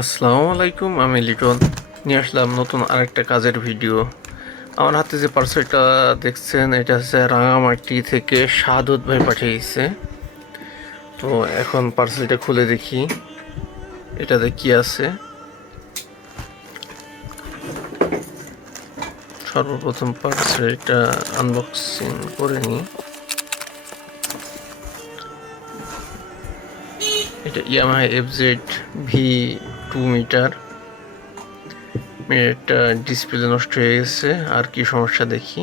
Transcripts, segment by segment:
আসসালামু আলাইকুম, আমি লিটন নিয়ে আসলাম নতুন আরেকটা কাজের ভিডিও। আমার হাতে যে পার্সেলটা দেখছেন, এটা হচ্ছে রাঙামাটি থেকে শাহাদত ভাই পাঠিয়েছে। তো এখন পার্সেলটা খুলে দেখি এটাতে কি আছে। সর্বপ্রথম পার্সেলটা আনবক্সিং করে নিই। এটা ইয়ামাহা FZ-V2 মিটার। মিটারটা ডিসপ্লে নষ্ট হয়ে গেছে, আর কি সমস্যা দেখি।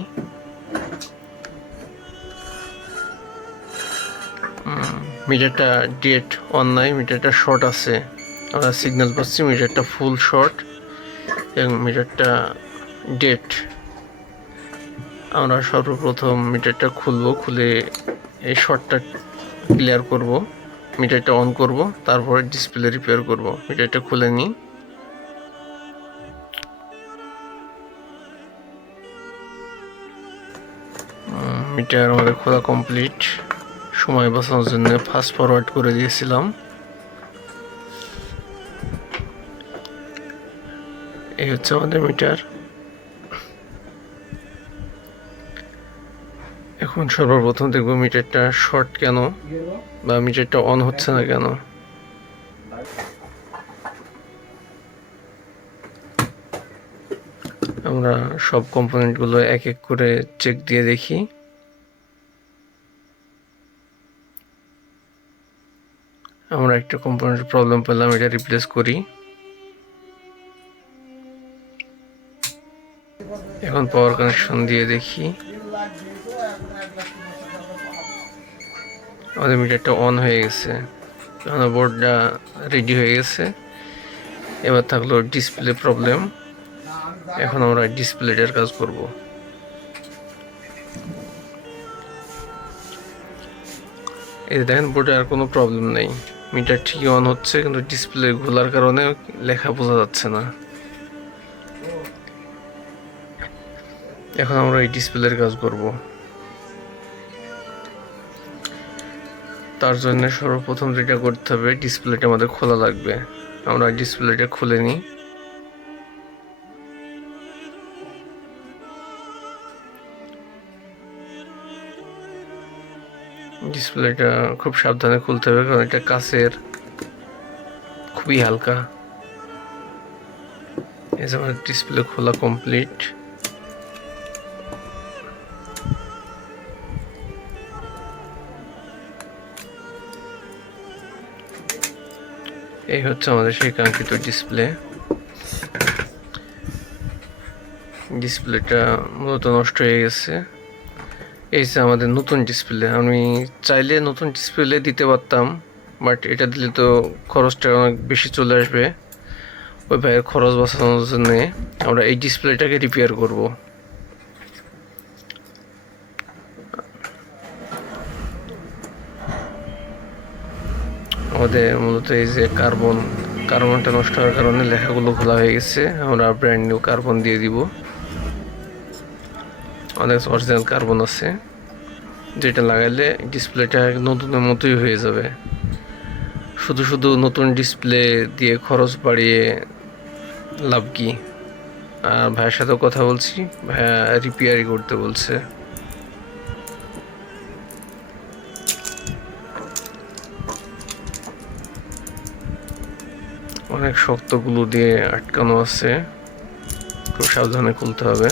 মিটারটা ডেট অন নাই, মিটারটা শর্ট আছে। আমরা সিগন্যাল পাচ্ছি মিটারটা ফুল শর্ট এবং মিটারটা ডেট। আমরা সর্বপ্রথম মিটারটা খুলে এই শর্টটা ক্লিয়ার করব, মিটারটা অন করব, তারপরে ডিসপ্লে রিপেয়ার করব। মিটারটা খুলে নিই। মিটার আমাদের খোলা কমপ্লিট। সময় বাঁচানোর জন্য ফাস্ট ফরওয়ার্ড করে দিয়েছিলাম। এই হচ্ছে আমাদের মিটার। এখন সর্বপ্রথম দেখবো মিটারটা শর্ট কেন, বা মিটারটা অন হচ্ছে না কেন। আমরা সব কম্পোনেন্টগুলো এক এক করে চেক দিয়ে দেখি। আমরা একটা কম্পোনেন্ট প্রবলেম পেলাম, এটা রিপ্লেস করি। এখন পাওয়ার কানেকশন দিয়ে দেখি। আমাদের মিটারটা অন হয়ে গেছে, আমাদের বোর্ডটা রেডি হয়ে গেছে। এবার থাকলো ডিসপ্লে প্রবলেম। এখন আমরা ডিসপ্লেটার কাজ করব। এই দেখেন, বোর্ডে আর কোনো প্রবলেম নেই, মিটার ঠিকই অন হচ্ছে, কিন্তু ডিসপ্লে ঘোলার কারণে লেখা বোঝা যাচ্ছে না। এখন আমরা এই ডিসপ্লের কাজ করব। তার জন্য সর্বপ্রথম যেটা করতে হবে, ডিসপ্লেটা আমাদের খোলা লাগবে। আমরা ডিসপ্লেটা খুলে নিই। ডিসপ্লেটা খুব সাবধানে খুলতে হবে, কারণ এটা কাচের, খুবই হালকা। এই যে আমার ডিসপ্লে খোলা কমপ্লিট। এই হচ্ছে আমাদের সেই কাঙ্ক্ষিত ডিসপ্লে। ডিসপ্লেটা মূলত নষ্ট হয়ে গেছে। এই যে আমাদের নতুন ডিসপ্লে। আমি চাইলে নতুন ডিসপ্লে দিতে পারতাম, বাট এটা দিলে তো খরচটা অনেক বেশি চলে আসবে। ওই ভাইয়ের খরচ বাঁচানোর জন্য আমরা এই ডিসপ্লেটাকে রিপেয়ার করব। আমাদের মূলত এই যে কার্বনটা নষ্ট হওয়ার কারণে লেখাগুলো খোলা হয়ে গেছে। আমরা ব্র্যান্ড নিউ কার্বন দিয়ে দিব। অনেক অরিজিনাল কার্বন আছে, যেটা লাগাইলে ডিসপ্লেটা নতুনের মতোই হয়ে যাবে। শুধু শুধু নতুন ডিসপ্লে দিয়ে খরচ বাড়িয়ে লাভ কি। আর ভাইয়ের সাথে কথা বলছি, ভাইয়া রিপেয়ারই করতে বলছে। অনেক শক্ত গ্লু দিয়ে আটকানো আছে, খুব সাবধানে খুলতে হবে।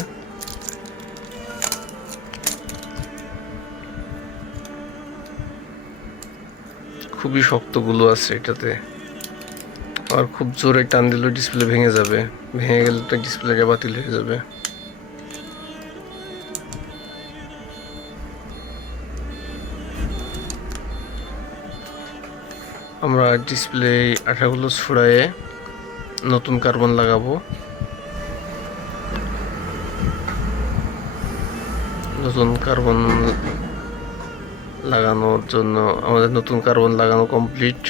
খুবই শক্ত গ্লু আছে এটাতে, আর খুব জোরে টান দিলেও ডিসপ্লে ভেঙে যাবে। ভেঙে গেলে তো ডিসপ্লেটা বাতিল হয়ে যাবে। আমরা ডিসপ্লে আঠাগুলো ছুড়ায়ে নতুন কার্বন লাগাবো। নতুন কার্বন লাগানোর জন্য আমাদের নতুন কার্বন লাগানো কমপ্লিট।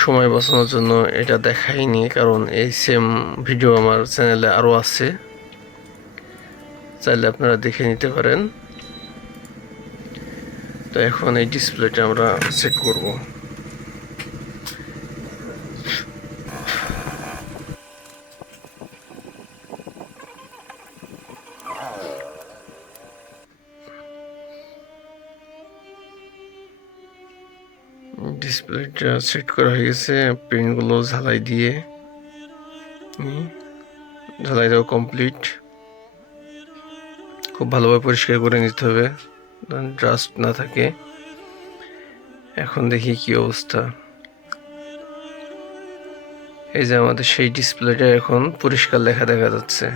সময় বাঁচানোর জন্য এটা দেখাইনি, কারণ এই সেম ভিডিও আমার চ্যানেলে আরও আছে, চাইলে আপনারা দেখে নিতে পারেন। তো এখন এই ডিসপ্লেটা আমরা সেট করব। ডিসপ্লেটা সেট করা হয়ে গেছে, পিনগুলো ঝালাই দিয়ে ঝালাই দেওয়া কমপ্লিট। খুব ভালোভাবে পরিষ্কার করে নিতে হবে, ডাস্ট না থাকে। এখন দেখি কি অবস্থা। এই যে আমাদের সেই ডিসপ্লেটা এখন পরিষ্কার লেখা দেখা যাচ্ছে,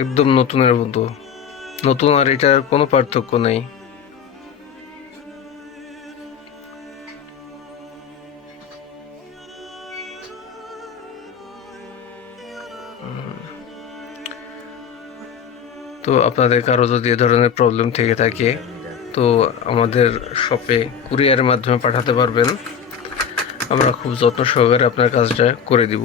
একদম নতুনের মতো। নতুন আর এটার কোনো পার্থক্য নেই। তো আপনাদের কারো যদি এ ধরনের প্রবলেম থেকে থাকে তো আমাদের শপে কুরিয়ারের মাধ্যমে পাঠাতে পারবেন। আমরা খুব যত্ন সহকারে আপনার কাজটা করে দিব।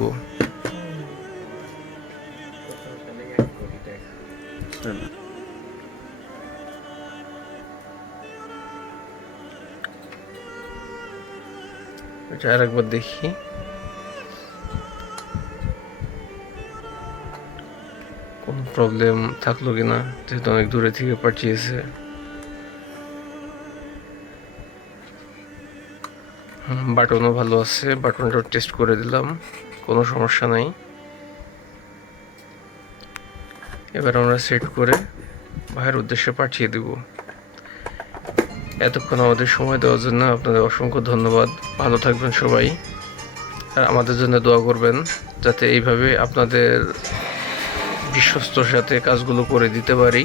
এটা আরেকবার দেখি। কোনো প্রবলেম থাকলো কিনা, যেহেতু অনেক দূরে থেকে পাঠিয়েছে। বাটনও ভালো আছে, বাটনটা টেস্ট করে দিলাম, কোনো সমস্যা নাই। এবার আমরা সেট করে ভাইয়ের উদ্দেশ্যে পাঠিয়ে দেব। এতক্ষণ আমাদের সময় দেওয়ার জন্য আপনাদের অসংখ্য ধন্যবাদ। ভালো থাকবেন সবাই, আর আমাদের জন্য দোয়া করবেন যাতে এইভাবে আপনাদের বিশ্বস্তর সাথে কাজগুলো করে দিতে পারি।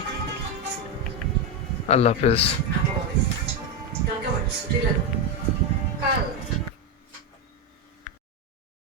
আল্লাহ হাফেজ।